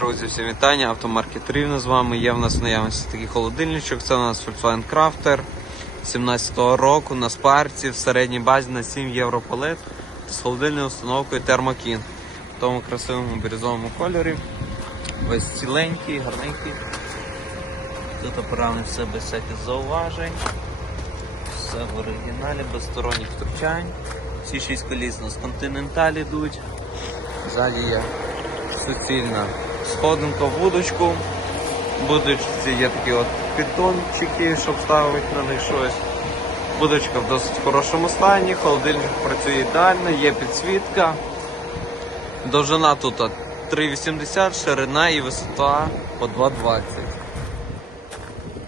Друзі, всім вітання. Автомаркет Рівне з вами. Є в нас в наявності такий холодильничок. Це у нас Volkswagen Crafter 17-го року на спарці в середній базі на 7 євро палет з холодильною установкою Thermokin. В тому красивому бірюзовому кольорі. Весь ціленький, гарненький. Тут оправлений все без всяких зауважень. Все в оригіналі, без сторонніх втручань. Всі шість коліс у нас Continental йдуть. Ззаді є суцільна сходинка вудочку. Будочці є такі от підтончики, щоб ставити на них щось. Будочка в досить хорошому стані, холодильник працює ідеально, є підсвітка. Довжина тут 3,80, ширина і висота по 2,20.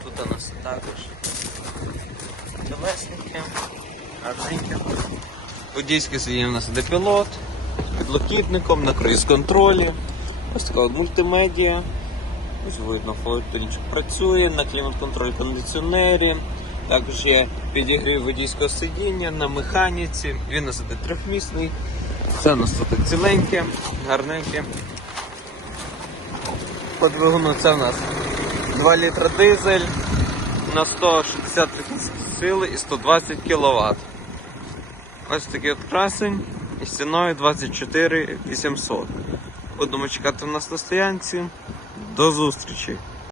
Тут у нас також колесники, гарненькі. Водійське сидіння у нас іде пілот з підлокітником на круїз-контролі. Ось така от мультимедіа. Ось видно, холодильничок працює, на клімат-контроль кондиціонері. Також є підігрів водійського сидіння на механіці. Він нас іде трьохмісний. Це у нас тут ціленьке, гарненьке. По двигуну це у нас 2 літра дизель на 160 сили і 120 кВт. Ось такий от красень із ціною 24 800. Будемо чекати в нас на стоянці. До зустрічі!